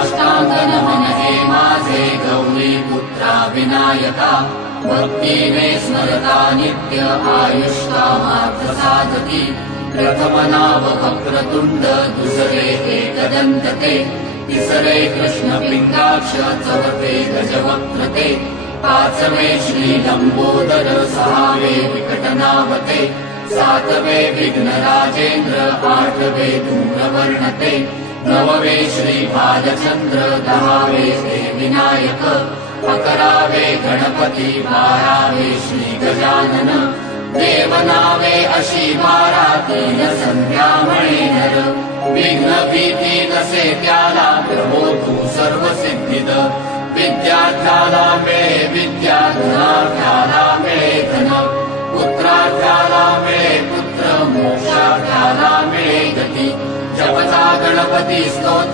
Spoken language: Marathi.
साष्टांग नमन हे माझे गौरी पुत्रा विनायका भक्तीने स्मरता नित्य आयुष्कामार्थ साधकी प्रथम नाव वक्रतुंड दुसरे एकदंत ते तिसरे कृष्ण पिंगाक्ष चौथे गजवक्त्र पाचवे श्री लंबोदर सहावे विकटनावते सातवे विघ्नराजेंद्र आठवे धूम्रवर्णते नववे श्री बालचंद्र दहावे विनायक अकरावे गणपती बारावे श्री गजानन देवनावे अशी 12 संध्यामळे नर विघ्न भीती नसे त्याला प्रभो तू सर्व सिद्धिद विद्यार्थ्याला मिळे विद्या धनार्थ्याला मिळे धन पुत्रार्थ्याला मिळे पुत्र मोक्षार्थ्याला मिळे गती जपता गणपती स्तोत्र